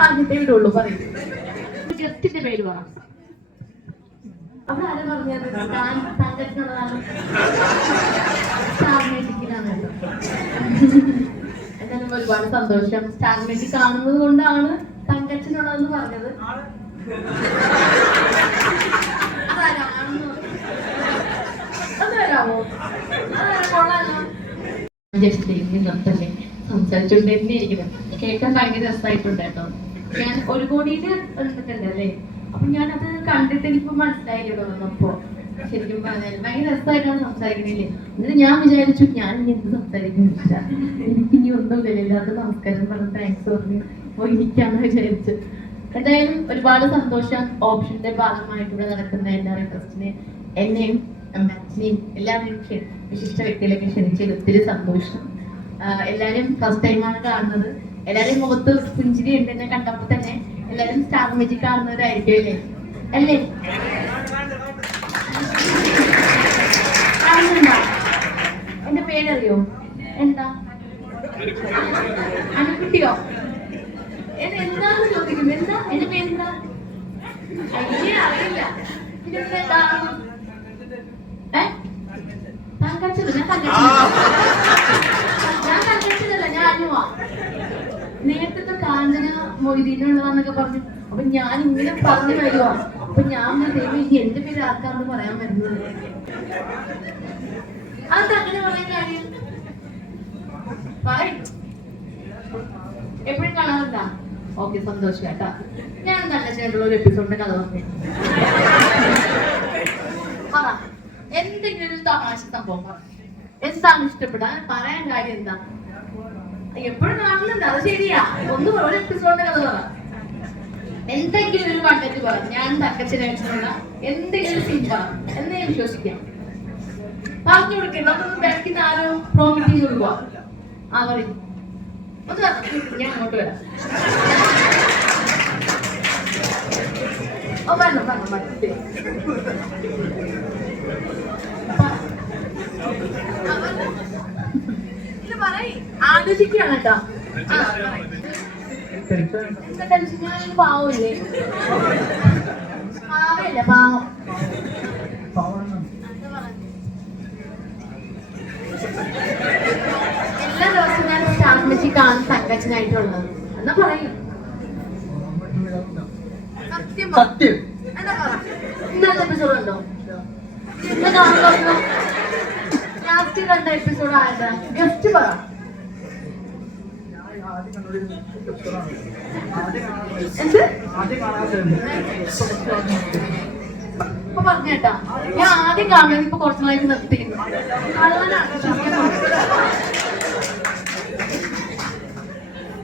പറഞ്ഞിട്ടേ വിടുള്ളൂ. പറയും ഗസ്റ്റിന്റെ പേര് പറ. അവിടെ ആരാ പറഞ്ഞത്? തങ്കത്തിനുള്ളതാണ്. സ്റ്റാർ മാജിക്കിനാണ്. എന്തായാലും ഒരുപാട് സന്തോഷം. സ്റ്റാർ മാജിക് കാണുന്നത് കൊണ്ടാണ് തങ്കച്ചനുള്ളതെന്ന് പറഞ്ഞത്. സംസാരിച്ചോണ്ട് തന്നെ ഇരിക്കുന്നത് കേൾക്കാൻ ഭയങ്കര രസമായിട്ടുണ്ട് കേട്ടോ. ഞാൻ 1 കോടിയില് വന്നിട്ടുണ്ട് അല്ലേ? അപ്പൊ ഞാനത് കണ്ടിട്ട് എനിക്ക് മനസ്സിലായില്ലോ തോന്നുന്നപ്പോ. ശരിക്കും പറഞ്ഞാൽ ഭയങ്കര രസമായിട്ടാണ് സംസാരിക്കുന്നില്ലേ. എന്നിട്ട് ഞാൻ വിചാരിച്ചു ഞാൻ ഇനി എന്ത് സംസാരിക്കുന്നില്ല, എനിക്ക് ഇനി ഒന്നുമില്ലല്ലോ, അത് നമസ്കാരം പറഞ്ഞു താങ്ക്സ് പറഞ്ഞു ഇരിക്കാന്ന് വിചാരിച്ചു. എന്തായാലും ഒരുപാട് സന്തോഷം. ഓപ്ഷന്റെ ഭാഗമായിട്ടൂടെ നടക്കുന്ന എല്ലാ റിക്വസ്റ്റിനെ എന്നെയും അമ്മച്ചിനെയും എല്ലാവരെയും വിശിഷ്ട വ്യക്തികളൊക്കെ ക്ഷണിച്ചതിൽ ഒത്തിരി സന്തോഷം. എല്ലാരും ഫസ്റ്റ് ടൈമാണ് കാണുന്നത്. എല്ലാവരും മുഖത്ത് പുഞ്ചിരി ഉണ്ടെന്നെ കണ്ടപ്പോ തന്നെ എല്ലാരും സ്റ്റാർ മാജിക് കാണുന്നവരായിരിക്കും അല്ലേ? അല്ലേ? കാണുന്നുണ്ടോ? എന്റെ പേരറിയോ? എന്താ? അനക്കുട്ടിയോ? എന്താന്ന് ചോദിക്കുന്നത്? എന്താ എന്റെ പേരെന്താ? അയ്യേ അറിയില്ല. പിന്നെന്താ? തങ്കച്ചത്. ഞാൻ തങ്കച്ചതല്ല, ഞാൻ അനുവാ. നേരത്തെ കാഞ്ചന മൊയ്തീനുള്ളതാന്നൊക്കെ പറഞ്ഞു. അപ്പൊ ഞാൻ ഇങ്ങനെ പറഞ്ഞു വരുവാ. അപ്പൊ ഞാൻ ഇനി എന്റെ പേര് ആർക്കാണെന്ന് പറയാൻ വരുന്നത്. അത് അങ്ങനെ പറയാൻ കാര്യം പറയും. എപ്പോഴും കാണാറുണ്ടാ? ഓക്കെ, സന്തോഷം കേട്ടാ. ഞാൻ നല്ല ചേട്ടുള്ള ഒരു എപ്പിസോഡിന്റെ കഥ പറഞ്ഞു. എന്തെങ്കിലും ഒരു തമാശ സംഭവം പറ. എന്താണ് ഇഷ്ടപ്പെടാൻ പറയാൻ കാര്യം? എന്താ? എപ്പോഴും കാണുന്നുണ്ട്, അത് ശരിയാ. ഒരു എപ്പിസോഡിന്റെ കഥ പറ. എന്തെങ്കിലും ഒരു കണ്ടന്റ് പറ. ഞാൻ തക്കച്ചിട്ടുള്ള എന്തെങ്കിലും സീൻ പറ എന്ന് ഞാൻ വിശ്വസിക്കാം. പറഞ്ഞു കൊടുക്കണം. അതൊന്നും ബാക്കിന്ന് ആരോ പ്രോമിറ്റ് ചെയ്ത് കൊടുക്കുക. പറയും. ഒന്ന് പറഞ്ഞു, ഞാൻ അങ്ങോട്ട് വരാം. ആലോചിക്കുകയാണ് കേട്ടോ. ഞാൻ പാവല്ലേ? പാവല്ല, പാവം. എല്ലാ ദിവസവും ഞാൻ സ്റ്റാർ മാജിക് കാണും തങ്കച്ചനായിട്ടുള്ളത്. എന്നാ പറയും. സത്യം എന്താ പറ. ഇന്നത്തെ എപ്പിസോഡ് ഉണ്ടോ? ലാസ്റ്റ് കണ്ട എപ്പിസോഡ് ആയതാ? ഗസ്റ്റ് പറ. ഇപ്പൊ പറഞ്ഞേട്ടാ, ഞാൻ ആദ്യം കാണുന്നത് ഇപ്പൊ കുറച്ചു നാളായിട്ട് നിർത്തിയിരുന്നു.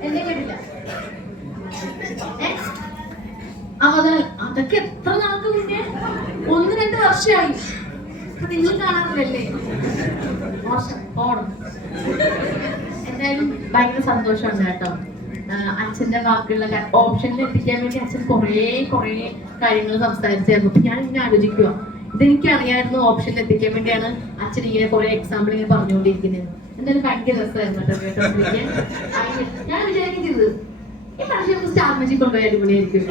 എന്നെ കേട്ടില്ല. അതൊക്കെ എത്ര നാൾക്ക് മുന്നേ? 1-2 വർഷമായി. അപ്പൊ നിങ്ങൾ കാണാറില്ലല്ലേ? ഓണം. എന്തായാലും ഭയങ്കര സന്തോഷമുണ്ട് കേട്ടോ. അച്ഛന്റെ വാക്കുകളിലൊക്കെ ഓപ്ഷനിൽ എത്തിക്കാൻ വേണ്ടി അച്ഛൻ കുറേ കാര്യങ്ങൾ സംസാരിച്ചായിരുന്നു. അപ്പൊ ഞാൻ ഇങ്ങനെ ആലോചിക്കുക, ഇതെനിക്ക് അറിയാമായിരുന്നു. ഓപ്ഷനിൽ എത്തിക്കാൻ വേണ്ടിയാണ് അച്ഛൻ ഇങ്ങനെ കുറെ എക്സാമ്പിൾ ഇങ്ങനെ പറഞ്ഞുകൊണ്ടിരിക്കുന്നത്. എന്തായാലും ഭയങ്കര രസമായിരുന്നു കേട്ടോ കേട്ടോണ്ടിരിക്കാൻ. ഞാൻ വിചാരിക്കും ചെയ്തത് ഈ പ്രാവശ്യം സ്റ്റാർ മാജിക് കൊണ്ടുപോയി അടിപൊളിയായിരിക്കും.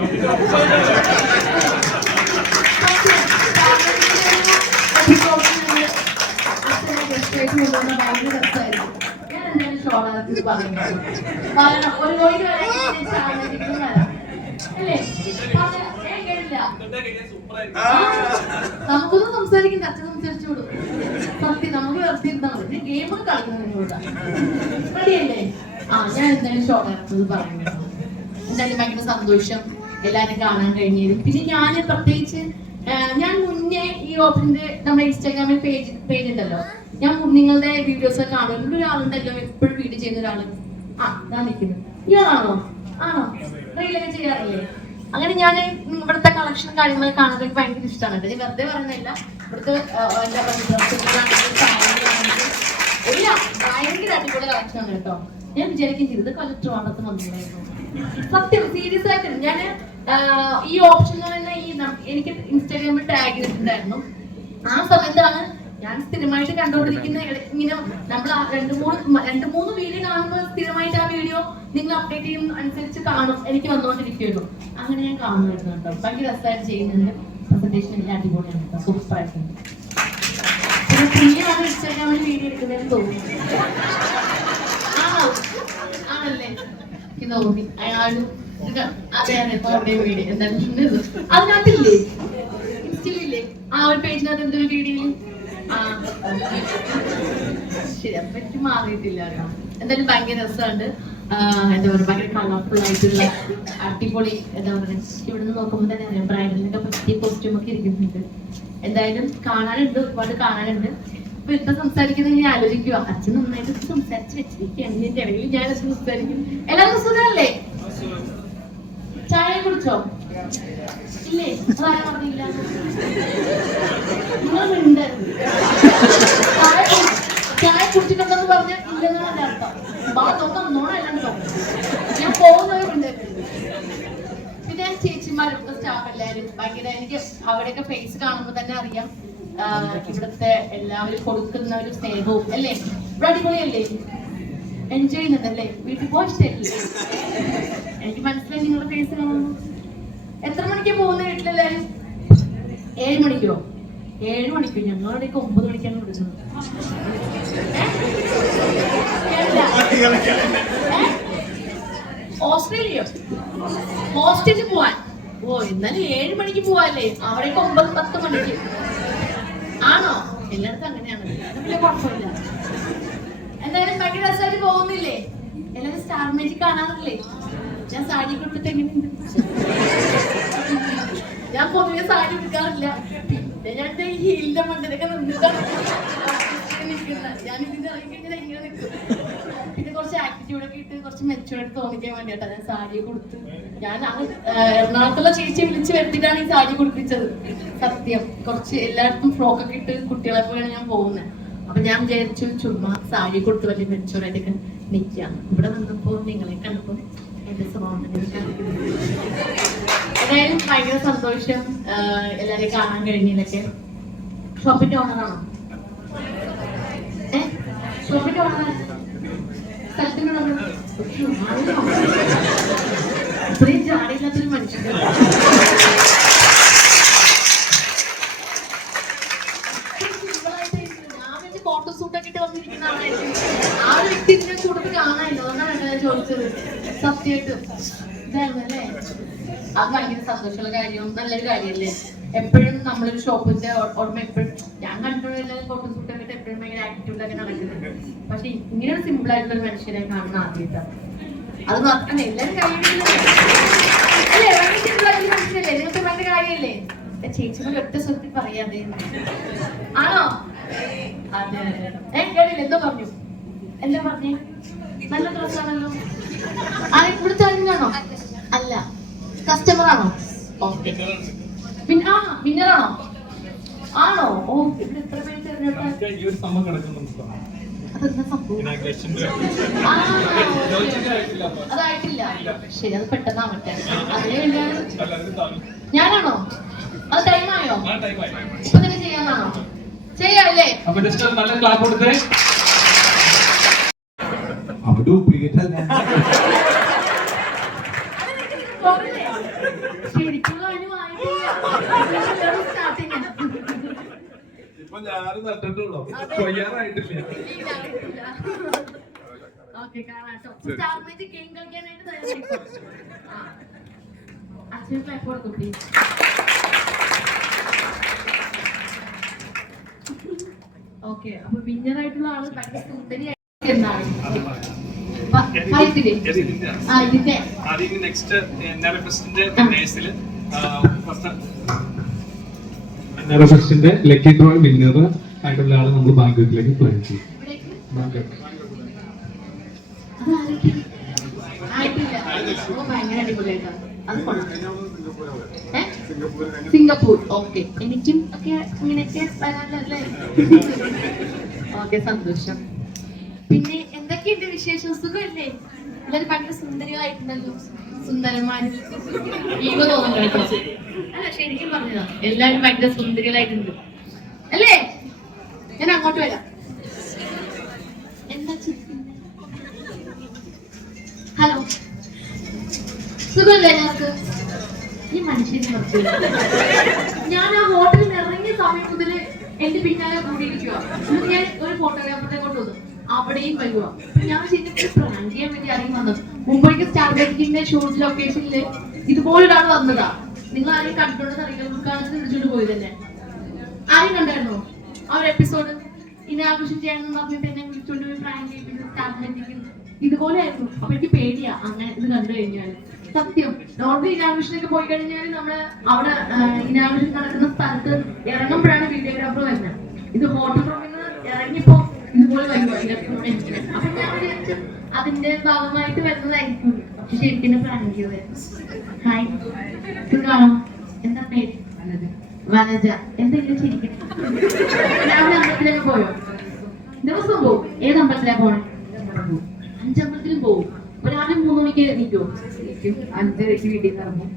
ഭയങ്കര രസമായിരുന്നു. ഞാൻ എന്തായാലും ഷോളാക്കി പറയുന്നത്. കാരണം 1 കോടി വരെ സ്റ്റാർ മാജിക്കിലും വരാം അല്ലേ? കേട്ടില്ല. നമുക്കൊന്നും സംസാരിക്കണ്ട, അച്ഛൻ സംസാരിച്ചോളൂ. സത്യം, നമുക്ക് വെറുതെ മതി. ഗെയിമൊക്കെ കളിക്കുന്നതിനോടാ. റെഡിയല്ലേ? ഞാൻ എന്തായാലും ഷോളാക്കി പറയുന്നത്. എന്തായാലും ഭയങ്കര സന്തോഷം എല്ലാവരും കാണാൻ കഴിഞ്ഞത്. പിന്നെ ഞാൻ പ്രത്യേകിച്ച് ഞാൻ മുന്നേ ഈ ഓപ്ഷന്റെ നമ്മുടെ ഇൻസ്റ്റാഗ്രാമിൽ പേജ് ഉണ്ടല്ലോ, ഞാൻ നിങ്ങളുടെ വീഡിയോസ് ഒക്കെ കാണും. ഇവിടെ ഒരാളുണ്ടല്ലോ എപ്പോഴും വീഡിയോ ചെയ്യുന്ന ഒരാള്. ഞാൻ നിൽക്കുന്നു. ഇയാളാണോ? ആണോ? റീലൊക്കെ ചെയ്യാറില്ലേ? അങ്ങനെ ഞാൻ ഇവിടുത്തെ കളക്ഷൻ കാര്യങ്ങളൊക്കെ കാണാൻ എനിക്ക് ഭയങ്കര ഇഷ്ടമാണ് കേട്ടോ. ഞാൻ വെറുതെ പറയുന്നില്ല. ഇവിടുത്തെ എല്ലാം ഭയങ്കര അടിപൊളി കളക്ഷൻ ആണ് കേട്ടോ. ഞാൻ വിചാരിക്കുകയും ചെയ്തത് കളക്ടർ വന്നത്ത് വന്നിട്ടുണ്ടായിരുന്നു. സത്യം, സീരിയസ് ആയിട്ട് ഞാൻ ഈ ഓപ്ഷൻ തന്നെ എനിക്ക് ഇൻസ്റ്റാഗ്രാമിൽ ടാഗ് ചെയ്തിട്ടുണ്ടായിരുന്നു. ആ സമയത്താണ് ഞാൻ സ്ഥിരമായിട്ട് കണ്ടുകൊണ്ടിരിക്കുന്ന ഇങ്ങനെ നമ്മൾ രണ്ട് മൂന്ന് വീഡിയോ കാണുമ്പോൾ സ്ഥിരമായിട്ട് ആ വീഡിയോ നിങ്ങൾ അപ്ഡേറ്റ് ചെയ്യുന്ന അനുസരിച്ച് കാണും, എനിക്ക് വന്നുകൊണ്ടിരിക്കുമല്ലോ. അങ്ങനെ ഞാൻ കാണുമായിരുന്നു കേട്ടോ. ഭയങ്കര രസമായിട്ട് ചെയ്യുന്നുണ്ട്. പ്രസന്റേഷൻ എല്ലാം അടിപൊളിയാണ് കേട്ടോ, സൂപ്പർ ആയിട്ടുണ്ട്. പിന്നെ പ്രിയാണ് ഇൻസ്റ്റാഗ്രാമിൽ വീഡിയോ എടുക്കുന്നതെന്ന് തോന്നി. ആണല്ലേ, എനിക്ക് തോന്നി അയാളും അതെ വീഡിയോ എന്താണ് അതിനകത്തില്ലേ, ഇൻസ്റ്റയിലില്ലേ ആ ഒരു പേജിനകത്ത് എന്തൊരു വീഡിയോയില് ശരി അപ്പൊ എനിക്ക് മാറിയിട്ടില്ല കേട്ടോ. എന്തായാലും ഭയങ്കര രസമുണ്ട്. എന്താ പറയുക, ഭയങ്കര കളർഫുൾ ആയിട്ടുള്ള അടിപൊളി എന്താ പറയുക, ഇവിടുന്ന് നോക്കുമ്പോൾ തന്നെ അറിയാം ബ്രൈഡലിനൊക്കെ പറ്റിയ കോസ്റ്റ്യൂം ഒക്കെ ഇരിക്കുന്നുണ്ട്. എന്തായാലും കാണാനുണ്ട്, ഒരുപാട് കാണാനുണ്ട്. അപ്പൊ ഇപ്പൊ സംസാരിക്കുന്നത് ഞാൻ ആലോചിക്കുക, അച്ഛൻ നന്നായിട്ട് സംസാരിച്ച് വെച്ചിരിക്കുകയാണ്. എന്റെ ഇടയിൽ ഞാൻ അച്ഛൻ സംസാരിക്കും. എല്ലാവർക്കും സുഖമല്ലേ? ചായ കുടിച്ചോ? ഇല്ലേ? അതാരാ പറഞ്ഞില്ല? നിങ്ങളുണ്ട് ചായ കുടിച്ചിട്ടുണ്ടെന്ന് പറഞ്ഞാൽ ഇല്ലെന്നാണ് അർത്ഥം. നോണല്ലോ ഞാൻ പോകുന്നവരുണ്ട്. പിന്നെ ചേച്ചിമാരും സ്റ്റാഫ് എല്ലാവരും ഭയങ്കര, എനിക്ക് അവിടെയൊക്കെ ഫേസ് കാണുമ്പോൾ തന്നെ അറിയാം ഇവിടുത്തെ എല്ലാവരും കൊടുക്കുന്ന ഒരു സ്നേഹവും അല്ലേ. ഇവിടെ അടിപൊളിയല്ലേ, എൻജോയ് ചെയ്യുന്നുണ്ടല്ലേ? വീട്ടിൽ പോയിട്ടില്ലേ? എനിക്ക് മനസ്സിലായി നിങ്ങളുടെ ഫേസ് കാണുന്നു. എത്ര മണിക്കാ പോകുന്നത് വീട്ടിലെല്ലാരും? 7 മണിക്കോ? 7 മണിക്കോ? ഞങ്ങളവിടെയൊക്കെ 9 മണിക്കാണ് വിളിച്ചത്. ഓസ്ട്രേലിയ ഹോസ്റ്റലിൽ പോവാൻ? ഓ, എന്നാലും 7 മണിക്ക് പോവാല്ലേ? അവിടെയൊക്കെ 9-10 മണിക്ക് ആണോ? എല്ലായിടത്തും അങ്ങനെയാണ്, പിന്നെ കുഴപ്പമില്ല. എന്തായാലും ഭയങ്കര രസമായിട്ട് പോകുന്നില്ലേ? എല്ലാവരും സ്റ്റാർ മാജിക് കാണാറില്ലേ? ഞാൻ സാരി കൊടുത്തിട്ട് എങ്ങനെയുണ്ട്? ഞാൻ പൊതുവെ സാരി എടുക്കാറില്ല. പിന്നെ ഞാൻ ഈ ഹീലിന്റെ മണ്ടലൊക്കെ നിന്നിട്ടാണ് നിൽക്കുന്നത്. ഞാൻ ഇതിന്റെ ഇറങ്ങിക്കഴിഞ്ഞാൽ ഇങ്ങനെ നിൽക്കും. പിന്നെ കുറച്ച് ആറ്റിറ്റ്യൂഡൊക്കെ ഇട്ട് കുറച്ച് മെച്ചുവായിട്ട് തോന്നിക്കാൻ വേണ്ടിയിട്ടാണ് ഞാൻ സാരി കൊടുത്ത്. ഞാൻ എറണാകുളത്തുള്ള ചേച്ചിയെ വിളിച്ച് വരുത്തിയിട്ടാണ് ഈ സാരി കൊടുപ്പിച്ചത്. സത്യം, കുറച്ച് എല്ലായിടത്തും ഫ്രോക്കൊക്കെ ഇട്ട് കുട്ടികളെ പോലെയാണ് ഞാൻ പോകുന്നത്. അപ്പൊ ഞാൻ വിചാരിച്ചു ചുമ്മാ സാരി കൊടുത്ത് വലിയ മെച്ചുവായിട്ടൊക്കെ നിൽക്കാം. ഇവിടെ വന്നപ്പോ നിങ്ങളെ കണ്ടപ്പോ എന്റെ സ്വഭാവം എന്തായാലും ഭയങ്കര സന്തോഷം എല്ലാരെയും കാണാൻ കഴിഞ്ഞതിലൊക്കെ. ഷോപ്പിന്റെ ഓണറാണോ? ഷോപ്പിന്റെ ഓണർ സ്ഥലത്തിന്റെ ഓണർ? അത്രയും ജാടിയില്ലാത്തൊരു മനുഷ്യൻ. ഫോട്ടോ സൂട്ടൊക്കെ ഇട്ട് വന്നിരിക്കുന്ന ആളായിരിക്കും. ആ ഒരു വ്യക്തി ഇതിന്റെ കൂടുതൽ കാണാനില്ല, അതുകൊണ്ടാണ് ഞാൻ ചോദിച്ചത്. സത്യമായിട്ടും ഇതായിരുന്നല്ലേ? അത് ഭയങ്കര സന്തോഷമുള്ള കാര്യവും നല്ലൊരു കാര്യമല്ലേ? എപ്പോഴും നമ്മളൊരു ഷോപ്പിന്റെ ഓർമ്മ എപ്പോഴും ഞാൻ കണ്ടിട്ടുള്ള ഫോട്ടോ സൂട്ടൊക്കെ ഇട്ട് എപ്പോഴും ഭയങ്കര ആറ്റിറ്റ്യൂഡൊക്കെ നടക്കുന്നത്. പക്ഷെ ഇങ്ങനെ ഒരു സിമ്പിൾ ആയിട്ടുള്ള ഒരു മനുഷ്യനെ കാണുന്ന ആദ്യമായിട്ടാണ്. അത് മാത്രമല്ല എല്ലാവരും കാര്യമില്ലേ? ഭയങ്കര സിമ്പിൾ ആയിട്ടുള്ള മനുഷ്യരല്ലേ? നിങ്ങൾക്ക് ഭയങ്കര കാര്യമല്ലേ? ചേച്ചിമാർ ഒറ്റ സ്വരത്തിൽ പറയാതെ ആണോ? അതെ അതെ. കേട്ടില്ല, എന്തോ പറഞ്ഞു? എന്താ പറഞ്ഞേ? നല്ല ഡ്രസ്സാണല്ലോ. ഇവിടെ ചാലിനാണോ? അല്ല, കസ്റ്റമർ ആണോ? ഓക്കെ. വിന്നറാണോ? ആണോ? ഓ, ഇവിടെ എത്ര പേര് തിരഞ്ഞെടുക്കാൻ? അതായിട്ടില്ല. ശരി, അത് പെട്ടെന്നാവട്ടെ. അതിന് വേണ്ടിയാണ്. ഞാനാണോ? അത് ടൈമായോ? ഇപ്പൊ തന്നെ ചെയ്യാന്നാണോ? ചെയ്യാല്ലേ? ശരിക്കും ഓക്കെ, അപ്പൊ വിന്നറായിട്ടുള്ള ആള് ഭയങ്കര സുന്ദരിയായിട്ട് എന്നാണ്. ഫെസ്റ്റിന്റെ ലക്കി ഡ്രോ വിന്നർ ആയിട്ടുള്ള ആള് നമ്മൾ ബാങ്കത്തിലേക്ക് പ്ലാൻ ചെയ്യും. സിംഗപ്പൂർ. ഓക്കെ, എനിക്കും ഒക്കെ ഇങ്ങനെയൊക്കെ വരാനല്ലേ? ഓക്കെ, സന്തോഷം. പിന്നെ എന്തൊക്കെയുണ്ട് വിശേഷം? സുഖമല്ലേ? എല്ലാവരും ഭയങ്കര സുന്ദരികളായിട്ടുണ്ടല്ലോ, സുന്ദരന്മാരും. ഈഗോ തോന്നുന്നു അല്ല, ശരിക്കും പറഞ്ഞതാ, എല്ലാവരും ഭയങ്കര സുന്ദരികളായിട്ടുണ്ട് അല്ലേ? ഞാൻ അങ്ങോട്ട് വരാം. എന്താ ഹലോ, സുഖമല്ലേ ഞങ്ങൾക്ക്? ഈ മനുഷ്യനെ നിർത്തില്ല. ഞാൻ ആ ഹോട്ടലിൽ ഇറങ്ങിയ സമയം മുതൽ എന്റെ പിന്നാലെ കൂടിയിരിക്കുക. ഞാൻ ഒരു ഫോട്ടോഗ്രാഫറെ കൊണ്ടുവന്നു, അവിടെയും വരുക. ഞാൻ ശരിക്കും പ്ലാൻ ചെയ്യാൻ വേണ്ടി ഇറങ്ങി വന്നത്. മുമ്പേക്ക് സ്റ്റാർ ബേക്കിന്റെ ഷൂട്ട് ലൊക്കേഷനിൽ ഇതുപോലൊരാൾ വന്നതാ. നിങ്ങൾ ആരെയും കണ്ടിട്ടുണ്ടെന്ന് അറിയില്ല. ഉൾക്കാലത്ത് വിളിച്ചോണ്ട് പോയി തന്നെ. ആരെയും കണ്ടായിരുന്നോ ആ ഒരു എപ്പിസോഡ്? ഇനാഘോഷം ചെയ്യാനെന്ന് പറഞ്ഞിട്ട് എന്നെ വിളിച്ചോണ്ട് പോയി പ്രാങ്ക് ചെയ്യിപ്പിച്ച് സ്റ്റാർ ബേക്കിങ് ഇതുപോലെ ആയിരുന്നു. അപ്പൊ എനിക്ക് പേടിയാ അങ്ങനെ ഇത് കണ്ടു കഴിഞ്ഞാൽ. സത്യം, നോർമൽ ഇനാഘോഷനൊക്കെ പോയി കഴിഞ്ഞാൽ നമ്മള് അവിടെ ഇനാഘോഷൻ നടക്കുന്ന സ്ഥലത്ത് ഇറങ്ങുമ്പോഴാണ് വീഡിയോഗ്രാഫർ വരുന്നത്. ഇത് ഹോട്ടൽ റൂമിൽ നിന്ന് ഇറങ്ങിയപ്പോ ഇതുപോലെ വരുവാ. അപ്പൊ ഞാൻ വിചാരിച്ചു അതിന്റെ ഭാഗമായിട്ട് വരുന്നതായിരിക്കും. പക്ഷെ ശരിക്കും പ്രാങ്ക് ചെയ്തത്. ഹായ്, സുഖാണോ? എന്താ പേര്? വനജ. എന്തെങ്കിലും ശരിക്കും രാവിലെ അമ്പലത്തിലൊക്കെ പോയോ? ദിവസം പോവും. ഏത് അമ്പലത്തിലാ പോണേ? 5 അമ്പലത്തിലും പോവും. രാവിലെ 3 മണിക്ക് എണീക്കുമോ? 5:30 വീട്ടിൽ നിന്ന് ഇറങ്ങും.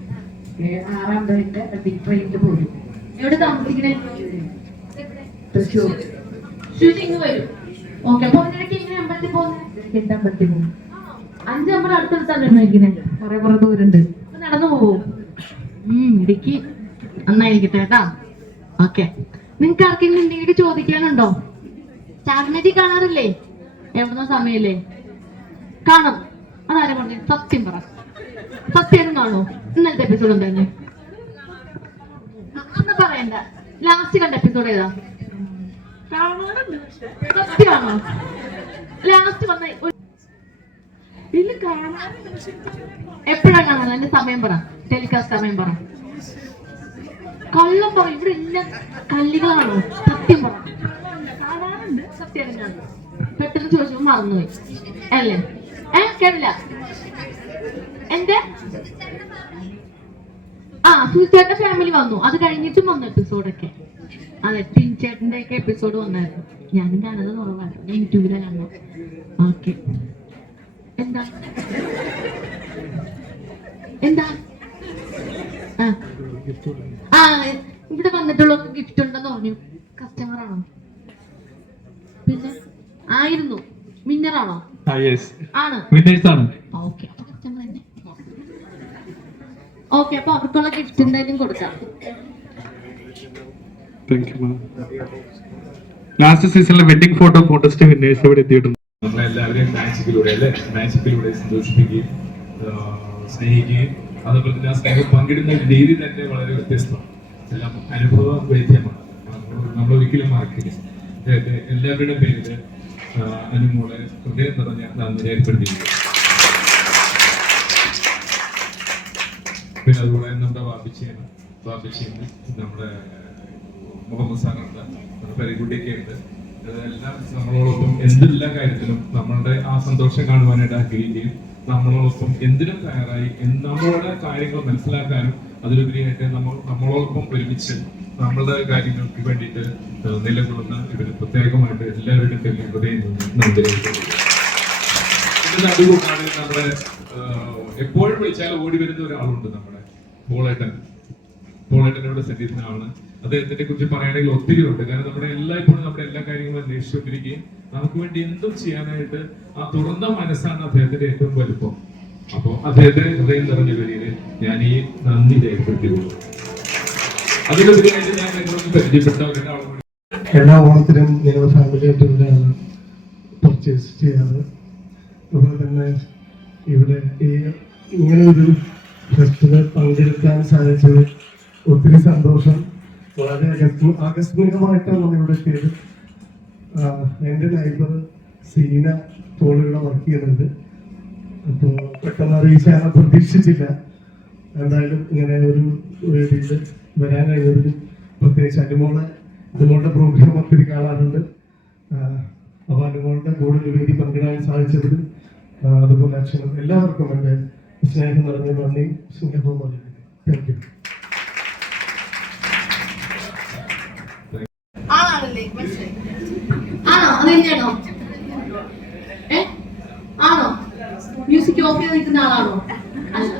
6:50 ട്രെയിനിൽ പോരും. എവിടെ താമസിക്കണേ? തൃശ്ശൂർ. ഷൂട്ടിങ് വരും. ഓക്കെ. അപ്പൊ അതിനിടയ്ക്ക് എങ്ങനെ അമ്പലത്തിൽ പോകുന്നത്? 8 അമ്പലത്തിൽ പോകും. 5 അമ്പലം അടുത്തടുത്താണ് ഇരിക്കുന്നത്. കുറെ ദൂരമുണ്ട്. അപ്പൊ നടന്നു പോവും. ഇടുക്കി നന്നായിരിക്കട്ടെ കേട്ടാ. ഓക്കെ. നിങ്ങക്ക് ആർക്കെങ്കിലും എന്തെങ്കിലും ചോദിക്കാനുണ്ടോ? സ്റ്റാർനെറ്റി കാണാറില്ലേ? എവിടുന്ന സമയല്ലേ? കാണും. അതാരെ പറഞ്ഞു? സത്യം പറ. സത്യം കാണോ? ഇന്നലത്തെ എപ്പിസോഡ് എന്തായിരുന്നു? അന്ന് പറയണ്ട. ലാസ്റ്റ് കണ്ട എപ്പിസോഡ് ഏതാ? സത്യമാണോ? ലാസ്റ്റ് വന്ന എപ്പോഴാ കാണാൻ? എന്റെ സമയം പറ. ടെലികാസ്റ്റ് സമയം പറ. കള്ളം പറ. ഇവിടെ എല്ലാം കല്ലികളാണോ? സത്യം പറ. സത്യം പെട്ടെന്ന് ചോദിച്ചപ്പോ മറന്നുപോയി അല്ലേ? കേട്ടില്ല. എന്റെ സുചേട്ടന്റെ ഫാമിലി വന്നു. അത് കഴിഞ്ഞിട്ടും വന്നു എപ്പിസോഡൊക്കെ. അതെ, ടിൻചേട്ടന്റെ ഒക്കെ എപ്പിസോഡ് വന്നായിരുന്നു. ഞാനും കാണുന്നത് കുറവാണ്. ഞാൻ യൂട്യൂബിലാണ് കാണുന്നത്. ഓക്കെ. എന്താ എന്താ ഇവിടെ വന്നിട്ടുള്ള ഗിഫ്റ്റ് ഉണ്ടെന്ന് പറഞ്ഞു. കസ്റ്റമർ ആണോ? പിന്നെ ആയിരുന്നു. വിന്നറാണോ? ആണ്. ഓക്കെ. അപ്പൊ കസ്റ്റമർ തന്നെ. ഓക്കെ. അപ്പൊ അവർക്കുള്ള ഗിഫ്റ്റ് എന്തായാലും കൊടുക്കാം. ലാസ്റ്റ് സീസണിലെ വെഡിങ് ഫോട്ടോ കോൺടെസ്റ്റ് വിന്നേഴ്സ് ഇവിടെ എത്തിയിട്ടുണ്ട്. നമ്മളെല്ലാവരെയും മാജിക്കിലൂടെ സന്തോഷിപ്പിക്കുകയും സ്നേഹിക്കുകയും അതുപോലെ തന്നെ ആ സ്നേഹം പങ്കിടുന്ന രീതി തന്നെ വളരെ വ്യത്യസ്തമാണ്. എല്ലാം അനുഭവ വൈദ്യമാണ്. നമ്മൾ ഒരിക്കലും മറക്കില്ല. എല്ലാവരുടെ പേരില് അനുമോളെ ഹൃദയം നിറഞ്ഞ നന്ദി രേഖപ്പെടുത്തിയിരിക്കുന്നു. പിന്നെ അതുപോലെ നമ്മുടെ വാപ്പിച്ചിയാണ്, നമ്മുടെ മുഹമ്മദ് സാറുണ്ട്, നമ്മുടെ പരികുട്ടിയൊക്കെ ഉണ്ട്. ഇതെല്ലാം നമ്മളോടൊപ്പം എന്തെല്ലാ കാര്യത്തിലും നമ്മളുടെ ആ സന്തോഷം കാണുവാനായിട്ട് ആഗ്രഹിക്കുകയും നമ്മളോടൊപ്പം എന്തിനും തയ്യാറായി നമ്മളുടെ കാര്യങ്ങൾ മനസ്സിലാക്കാനും അതിലുപരിയായിട്ട് നമ്മളോടൊപ്പം ഒരുമിച്ച് നമ്മളുടെ കാര്യങ്ങൾക്ക് വേണ്ടിയിട്ട് നിലകൊള്ളുന്ന ഇവര് പ്രത്യേകമായിട്ട് എല്ലാവരുടെയും പേരിൽ ഹൃദയം നന്ദി രേഖപ്പെടുത്തുന്നു. അതുകൊണ്ടാണ് നമ്മുടെ എപ്പോഴും വിളിച്ചാൽ ഓടി വരുന്ന ഒരാളുണ്ട്, നമ്മുടെ പോളേട്ടനോട് സന്നിധിനാണ്. അദ്ദേഹത്തിനെ കുറിച്ച് പറയുകയാണെങ്കിൽ ഒത്തിരി ഉണ്ട്. കാരണം നമ്മുടെ എല്ലാ കാര്യങ്ങളും അന്വേഷിച്ചുകൊണ്ടിരിക്കുകയും നമുക്ക് വേണ്ടി എന്തും ചെയ്യാനായിട്ട് ആ തുറന്ന മനസ്സാണ് അദ്ദേഹത്തിന്റെ ഏറ്റവും വലുപ്പം. അപ്പോ അദ്ദേഹത്തെ ഹൃദയം നിറഞ്ഞ പേരില് ഞാൻ ഈ നന്ദി രേഖപ്പെടുത്തിയുള്ളൂ. അതിലുപരിയായിട്ട് ഞാൻ നിങ്ങളൊന്ന് പരിചയപ്പെട്ട ഒരാളാണ്. എല്ലാ ഓണത്തിനും ഞങ്ങളുടെ ഫാമിലിയായിട്ട് ഇവിടെയാണ് പർച്ചേസ് ചെയ്യാറ്. അതുപോലെ തന്നെ ഇവിടെ ഈ ഇങ്ങനെ ഒരു ഫെസ്റ്റിവൽ പങ്കെടുക്കാൻ സാധിച്ചത് ഒത്തിരി സന്തോഷം. വളരെ ആകസ്മികമായിട്ടാണ് നമ്മളിവിടെ എത്തിയത്. എൻ്റെ നൈബർ സീന തോളിവിടെ വർക്ക് ചെയ്യുന്നുണ്ട്. അപ്പോൾ പെട്ടെന്ന് അറിയിച്ചാൽ പ്രതീക്ഷിച്ചില്ല. എന്തായാലും ഇങ്ങനെ ഒരു വേദിയിൽ വരാൻ കഴിഞ്ഞതിൽ പ്രത്യേകിച്ച് അനുമോളുടെ പ്രോഗ്രാം ഒത്തിരി കാണാറുണ്ട്. അപ്പോൾ അനുമോളുടെ കൂടെ ഒരു വേദി പങ്കിടാൻ സാധിച്ചതിലും അതുപോലെ അച്ഛനും എല്ലാവർക്കും എൻ്റെ സ്നേഹം നിറഞ്ഞ നന്ദി സ്നേഹവും അറിയിക്കുന്നു. Thank you. ആണോ? അതെങ്ങനെയാണോ? ആണോ? മ്യൂസിക് ഓഫ് ചെയ്ത് നിൽക്കുന്ന ആളാണോ? അല്ല.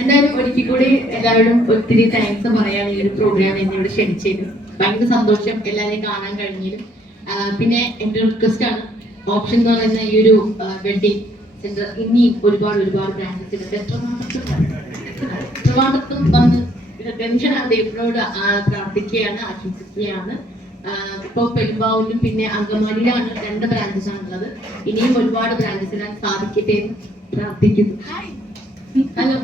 എന്തായാലും ഒരിക്കൽ കൂടി എല്ലാവരും ഒത്തിരി താങ്ക്സ് പറയാണ് ഈ ഒരു പ്രോഗ്രാം എന്നെ ഇവിടെ ക്ഷണിച്ചത്. ഭയങ്കര സന്തോഷം എല്ലാവരെയും കാണാൻ കഴിഞ്ഞതിലും. പിന്നെ എൻ്റെ റിക്വസ്റ്റ് ആണ്, ഓപ്ഷൻ എന്ന് പറയുന്ന ഈ ഒരു വെഡിങ് സെന്റർ ഇനിയും ഒരുപാട് ബ്രാഞ്ചസ് ഉണ്ട്. ട്രിവാൻഡ്രത്തും വന്ന് ടെൻഷനാണ്, ദൈവത്തിനോട് പ്രാർത്ഥിക്കുകയാണ്, ആശംസിക്കുകയാണ്. ഇപ്പൊ പെരുമ്പാവൂരിലും പിന്നെ അങ്കമാലിയിലാണ് 2 ബ്രാഞ്ചസ് ആണുള്ളത്. ഇനിയും ഒരുപാട് ബ്രാഞ്ചസ് ഇടാൻ സാധിക്കട്ടെ എന്ന് പ്രാർത്ഥിക്കുന്നു. ഹലോ,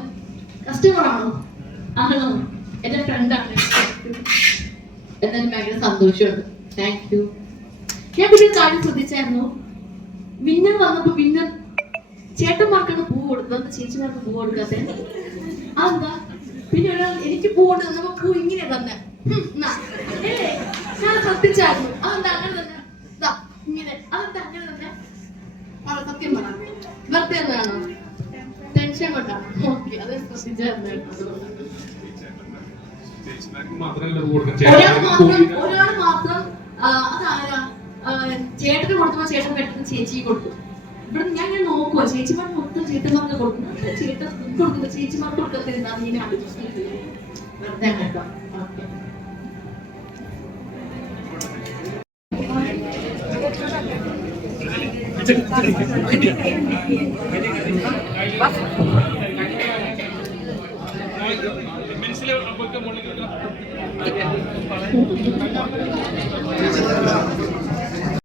കസ്റ്റമർ ആണോ? ആണോ? എന്റെ ഫ്രണ്ടാണ്. എന്നാലും ഭയങ്കര സന്തോഷമുണ്ട്. Thank you. ഞാൻ പിന്നെ ഒരു കാര്യം ശ്രദ്ധിച്ചായിരുന്നു, വിന്നർ വന്നപ്പോ വിന്നർ ചേട്ടന്മാർക്കാണ് പൂ കൊടുത്തത്, ചേച്ചിമാർക്ക് പൂ കൊടുക്കാത്ത. അതെന്താ? പിന്നെ ഒരാൾ എനിക്ക് പൂ കൊണ്ട് തന്നപ്പോ പൂ ഇങ്ങനെ തന്നെ ഞാൻ ശ്രദ്ധിച്ചായിരുന്നു. അതെന്താ അങ്ങനെ തന്നെ? ഇങ്ങനെ അതെന്താ അങ്ങനെ തന്നെ? സത്യം പറ, വെറുതെ എന്നാണോ? ടെൻഷൻ കൊണ്ടാണ്. ഓക്കെ, അത് ശ്രദ്ധിച്ചായിരുന്നു. ഒരാൾ മാത്രം അതാരാ? ചേട്ടന് കൊടുത്തപ്പോ ചേട്ടൻ പെട്ടെന്ന് ചേച്ചിക്ക് കൊടുത്തു. ഇവിടെ ഞാൻ നോക്കുവാ, ചേച്ചിമാർ മൊത്തം ചേട്ടന്മാർക്ക് കൊടുക്കുന്നു, ചേട്ടൻ കൊടുക്കുന്നത് ചേച്ചിമാർക്ക് കൊടുക്കാത്ത എന്താന്ന് ഞാൻ ആലോചിക്കുന്നത്. വെറുതെ കേട്ടോ. ഓക്കെ. മനസ്സിലാവും.